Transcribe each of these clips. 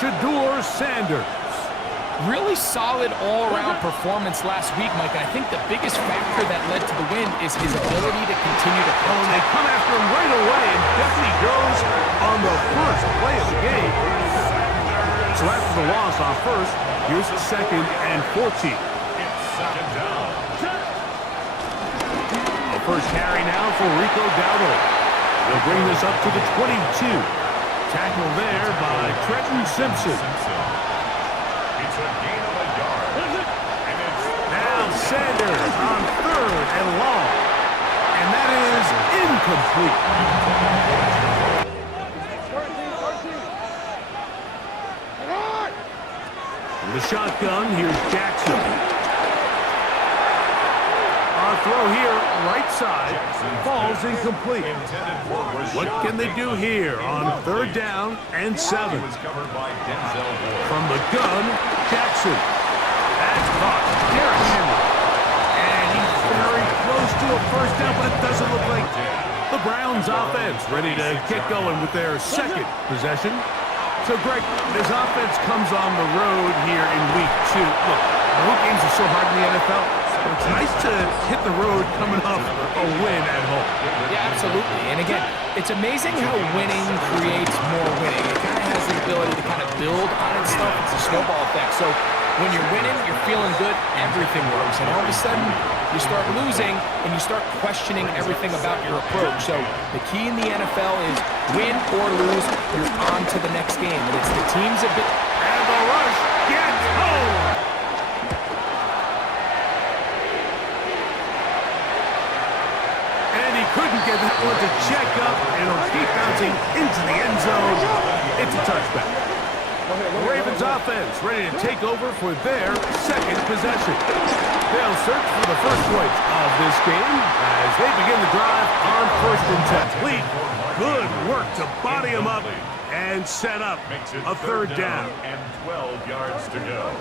Shedeur Sanders. Really solid all-around performance last week, Mike, and I think the biggest factor that led to the win is his ability to continue to Oh, and they come after him right away, and Deputy goes on the first play of the game. So after the loss on first, here's the 2nd and 14. It's 2nd down. The first carry now for Rico Dowdle. They'll bring this up to the 22. Tackle there by Trenton Simpson. It's a gain of a yard. And it's Now Sanders on 3rd and long. And that is incomplete. From the shotgun, here's Jackson. On throw here, right side, falls incomplete. intended for What Rashawn can they do here on 3rd down and 7? was covered by Denzel Ward. From the gun, Jackson. That's caught. Derrick Henry. And he's very close to a first down, but it doesn't look like the Browns offense ready to get going with their 2nd possession. So, Greg, this offense comes on the road here in week 2. Look, the road games are so hard in the NFL. But it's nice to hit the road coming off a win at home. Yeah, absolutely. And again, it's amazing how winning creates more winning. It kind of has the ability to kind of build on itself. It's a snowball effect. So when you're winning, you're feeling good, everything works. And all of a sudden, you start losing, and you start questioning everything about your approach. So the key in the NFL is win or lose, you're on to the next game. And it's the teams that... And the rush gets home. Couldn't get that one to check up, and it'll keep bouncing into the end zone. It's a touchback. The Ravens offense ready to take over for their 2nd possession. They'll search for the first points of this game as they begin the drive on 1st and 10. Lead. Good work to body him up and set up a 3rd down. And 12 yards to go.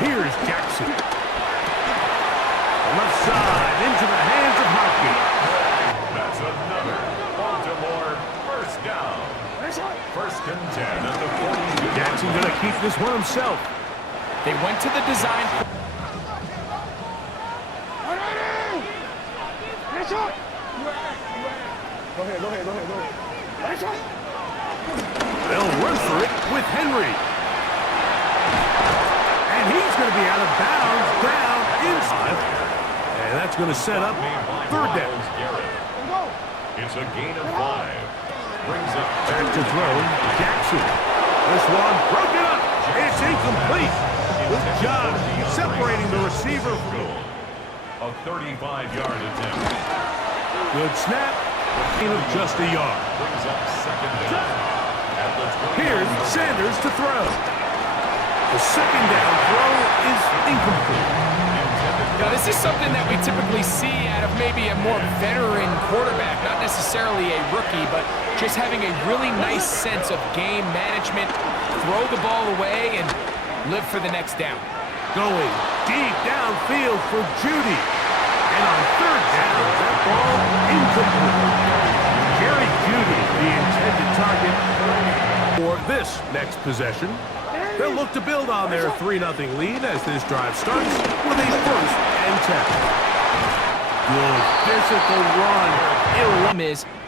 Here's Jackson. Left side into the hands of Hopkins. That's another Baltimore first down. 1st and 10 at the 42. Jackson going to keep this one himself. They went to the design... They'll run for it with Henry. And he's going to be out of bounds down inside. And that's going to set up 3rd down. It's a gain of 5. Brings up Back to throw, Jackson. This one broken up. It's incomplete. Good job separating the receiver from a 35-yard attempt. good snap. Gain of just a yard. Brings up 2nd down. At the 20. Here's Sanders to throw. The 2nd down throw is incomplete. Now, this is something that we typically see out of maybe a more veteran quarterback, not necessarily a rookie, but just having a really nice sense of game management, throw the ball away, and live for the next down. Going deep downfield for Judy. And on 3rd down, that ball incomplete. Jerry Judy, the intended target for this next possession. They'll look to build on their 3-0 lead as this drive starts with a 1st and 10. Good physical run.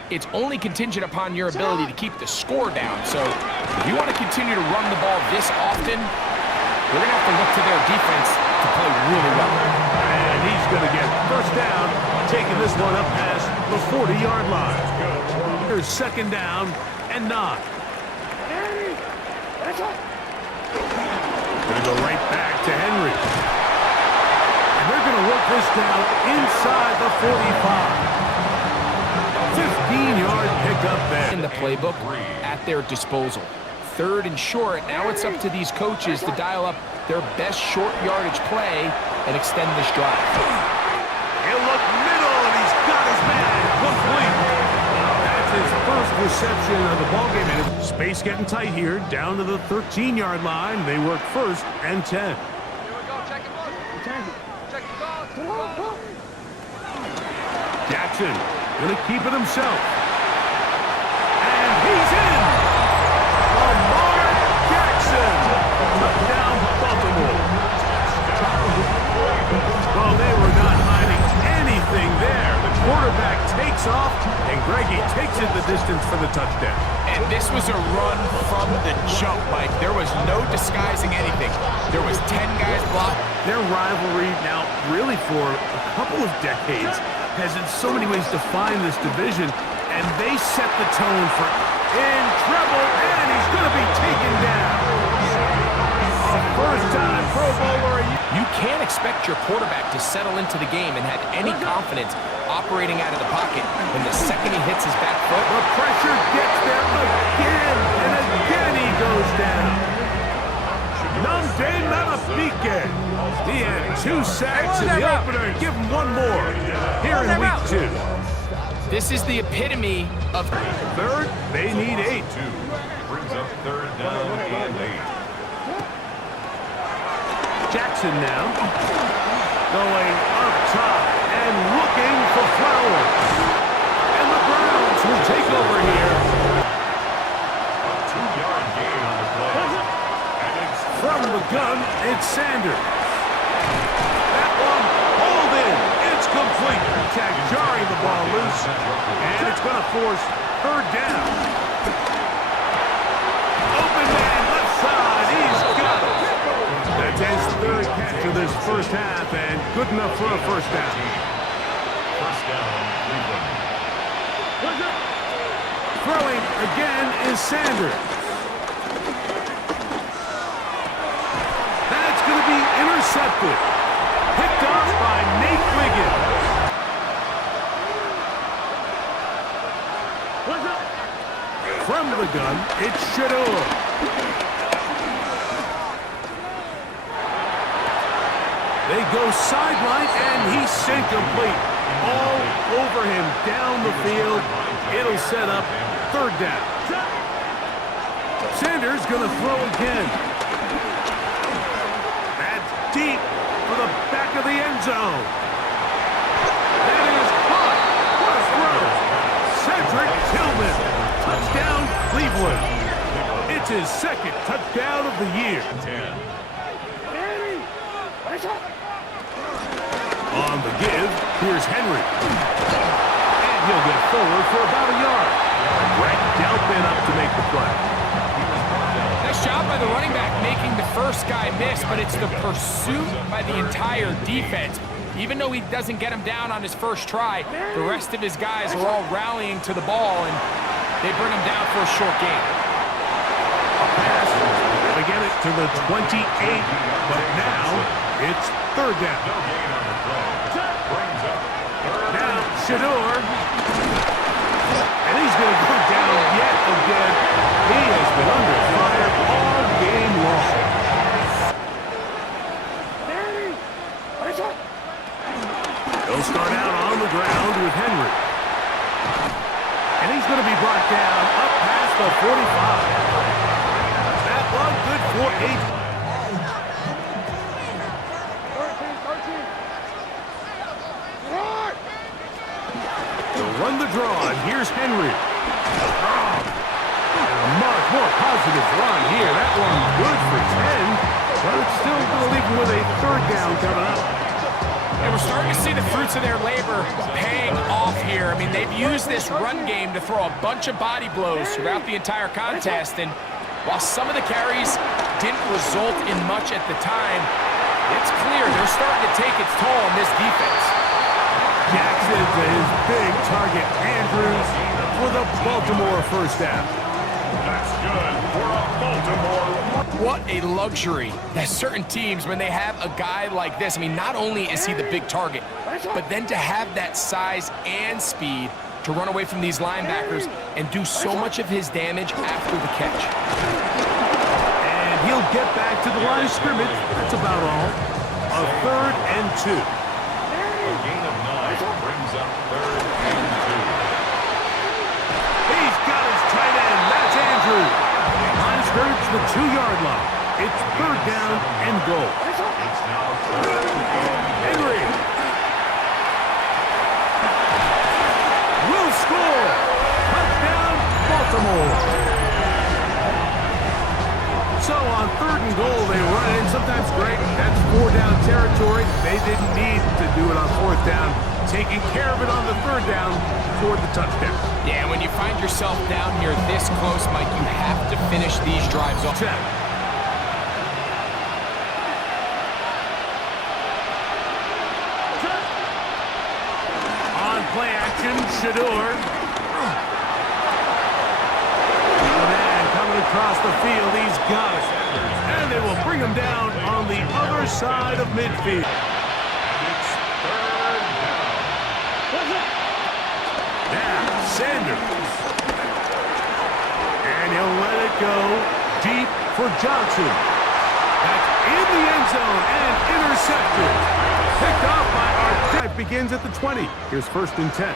It's only contingent upon your ability to keep the score down. So if you want to continue to run the ball this often, we're going to have to look to their defense to play really well. And he's going to get 1st down, taking this one up past the 40-yard line. Here's 2nd down and 9. Going to go right back to Henry. And they're going to work this down inside the 45. 15-yard pickup there. In the playbook at their disposal. 3rd and short. Now it's up to these coaches to dial up their best short yardage play and extend this drive. He'll look middle, and he's got his man complete. That's his first reception of the ballgame. And space getting tight here, down to the 13-yard line. They work 1st and 10. Here we go. Check the ball. Check the ball. Jackson going to keep it himself. He's in! Lamar Jackson! Touchdown, Baltimore. Well, they were not hiding anything there. The quarterback takes off, and Greggy takes it the distance for the touchdown. And this was a run from the jump, Mike. There was no disguising anything. There was 10 guys blocked. Their rivalry now, really for a couple of decades, has in so many ways defined this division, and they set the tone for in trouble, and he's going to be taken down. A first-time Pro Bowler. You can't expect your quarterback to settle into the game and have any confidence operating out of the pocket when the second he hits his back foot. The pressure gets there again, and again he goes down. Namde Malapique. He had 2 sacks in the opener, and give him 1 more here in week 2. This is the epitome of third. They need 8. 2 brings up third down and 8. Jackson now going up top and looking for Flowers. And the Browns will take over here. A 2-yard gain on the play. And it's from the gun, it's Sanders. That one hauled in. It's complete. Tag jarring the ball loose. And it's going to force third down. Open man, left side. He's got it. That's his third catch of this first half, and good enough for a first down. first down, Cleveland. Throwing again is Sanders. That's going to be intercepted. Picked off by Nate Wiggins. From the gun, it's Shador. They go sideline, and he's incomplete. All over him down the field. It'll set up third down. Sanders going to throw again. That's deep for the back of the end zone. That is caught. What a throw. Cedric Tillman. Touchdown, Cleveland. It's his second touchdown of the year. 10. On the give, here's Henry. And he'll get forward for about a yard. Brett Delphin up to make the play. Nice job by the running back making the first guy miss, but it's the pursuit by the entire defense. Even though he doesn't get him down on his first try, the rest of his guys are all rallying to the ball, and they bring him down for a short gain. A pass to get it to the 28, but now it's third down. No gain on the play. Brings up third. Now Shador. And he's going to go down yet again. He has been under fire all game long. He'll start out on the ground with Henry. And he's going to be brought down up past the 45. That one good for 8. Run the draw, and here's Henry. And a much more positive run here. That one good for 10, but it's still going to leave him with a third down coming up. And we're starting to see the fruits of their labor paying off here. I mean, they've used this run game to throw a bunch of body blows throughout the entire contest, and while some of the carries didn't result in much at the time, it's clear they're starting to take its toll on this defense. Jackson to his big target, Andrews, for the Baltimore first down. That's good for a Baltimore. What a luxury that certain teams, when they have a guy like this, I mean, not only is he the big target, but then to have that size and speed to run away from these linebackers and do so much of his damage after the catch. And he'll get back to the line of scrimmage. That's about all. A 3rd and 2. A gain of 9 brings up 3rd and 2. He's got his tight end. That's Andrew. Line of scrimmage, the 2-yard line. It's 3rd down and goal. It's now 3rd and Henry will score. Touchdown, Baltimore. story. They didn't need to do it on fourth down. Taking care of it on the third down for the touchdown. Yeah, when you find yourself down here this close, Mike, you have to finish these drives off. Check. On play action, Shador. And coming across the field, he's got it. And they will bring him down on the other side of midfield. Now, Sanders. And he'll let it go deep for Johnson. That's in the end zone and intercepted. Picked off by our drive begins at the 20. Here's 1st and 10.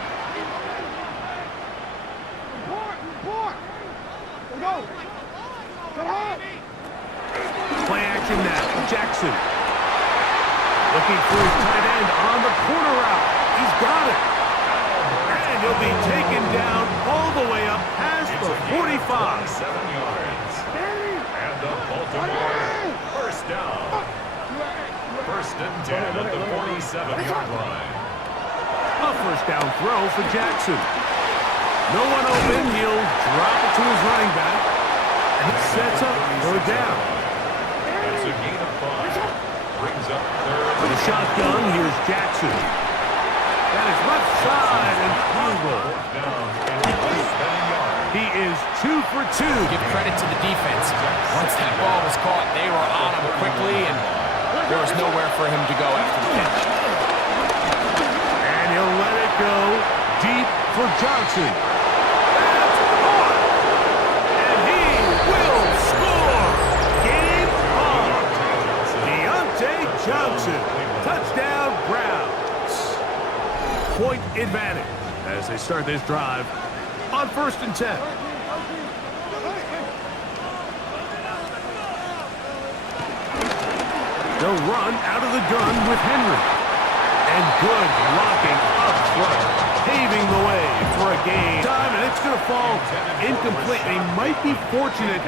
Play action now. Jackson. Looking for his tight end on the corner route. He's got it. And he'll be taken down all the way up past the 45. 7 yards. And the Baltimore first down. 1st and 10 at the 47-yard line. A first down throw for Jackson. No one open. He'll drop it to his running back. And it sets up third down. It's a gain of 5. Brings up third. For the shotgun, here's Jackson. That is left side and Congo. He is 2 for 2. Give credit to the defense. Once that ball was caught, they were on him quickly, and there was nowhere for him to go after the catch. And he'll let it go deep for Johnson. That's caught. And he will score. Game on. Deontay Johnson. Touchdown, Browns. Point advantage as they start this drive on 1st and 10. They'll run out of the gun with Henry. And good blocking up front, paving the way for a gain. Time, and it's going to fall incomplete. They might be fortunate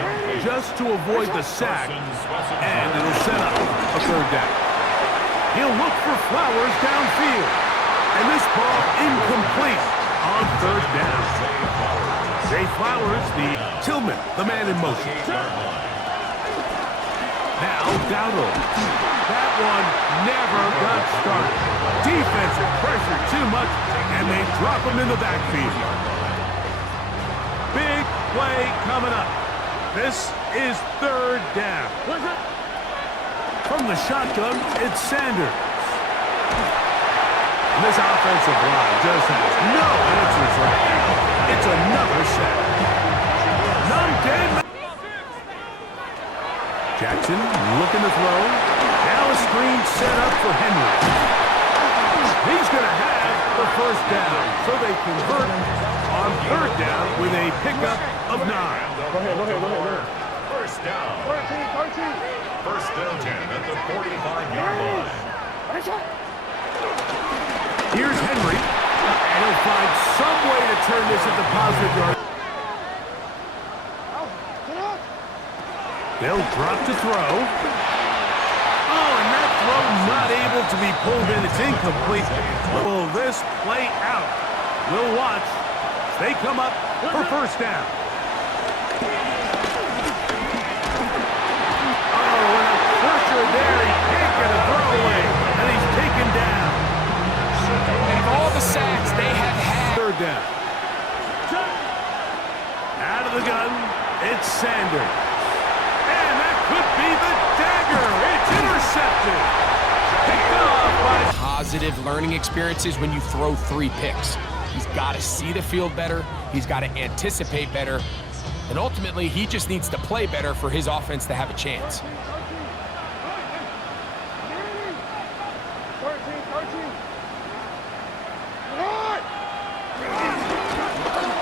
just to avoid the sack, and it'll set up a third down. He'll look for Flowers downfield, and this ball incomplete on third down. Zay Flowers, the Tillman, the man in motion. Now, Dowdle. That one never got started. Defensive pressure too much, and they drop him in the backfield. Big play coming up. This is third down. From the shotgun, it's Sanders. And this offensive line just has no answers right now. It's another sack. None dead. Jackson looking to throw. Now a screen set up for Henry. He's going to have the first down, so they convert on third down with a pickup of 9. First down. 1st and 10 at the 45-yard line. Here's Henry, and he'll find some way to turn this into positive yard. They'll drop to throw. Oh, and that throw not able to be pulled in. It's incomplete. Will this play out? We'll watch. They come up for first down. Oh, and a pressure there. He can't get a throwaway, and he's taken down. And of all the sacks they have had. Third down. Out of the gun, it's Sanders. And that could be the dagger. It's intercepted. Picked off by... Positive learning experiences when you throw 3 picks. He's got to see the field better. He's got to anticipate better. And ultimately, he just needs to play better for his offense to have a chance.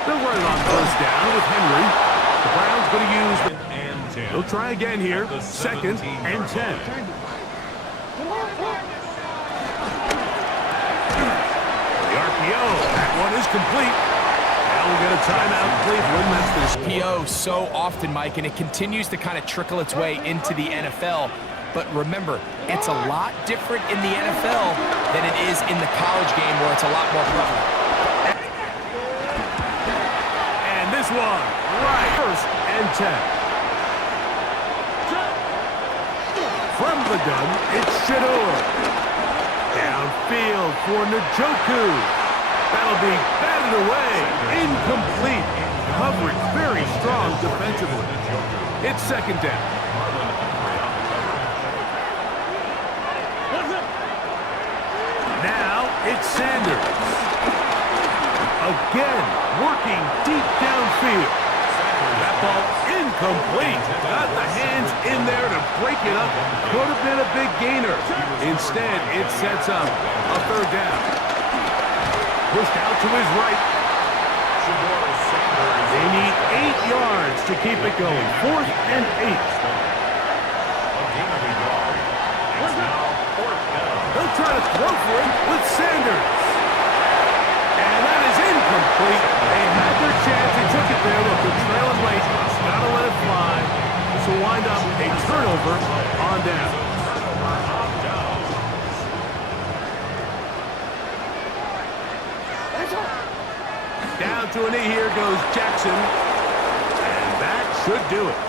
They'll run it on first down with Henry. The Browns going to use... They'll try again here. 2nd and 10. The RPO. That one is complete. Now we'll get a timeout, Cleveland. That's the PO so often, Mike, and it continues to kind of trickle its way into the NFL. But remember, it's a lot different in the NFL than it is in the college game where it's a lot more prevalent. And this one, right, 1st and 10. From the gun, it's Shador. Downfield for Njoku. That'll be batted away. Incomplete. Coverage very strong defensively. It's 2nd down. Now it's Sanders. Again, working deep downfield. That ball incomplete. Got the hands in there to break it up. Could have been a big gainer. Instead, it sets up a 3rd down. Pushed out to his right. They need 8 yards to keep it going. 4th and 8. He'll try to throw for it with Sanders. And that is incomplete. They had their chance. They took it there. Look, they're trailing late. Gotta let it fly. This will wind up a turnover on down. Down to a knee. Here goes Jackson. And that should do it.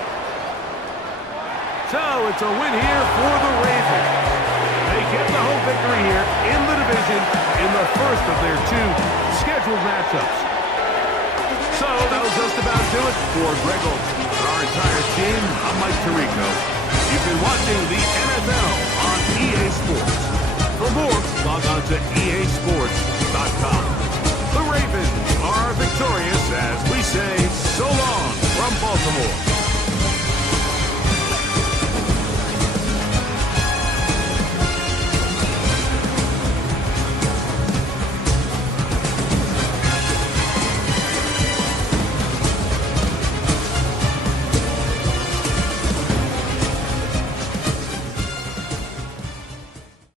So it's a win here for the Ravens. They get the home victory here in the division in the first of their 2 scheduled matchups. So that will just about do it for Greg Olson. For our entire team, I'm Mike Tirico. You've been watching the NFL on EA Sports. For more, log on to easports.com. The Ravens are victorious as we say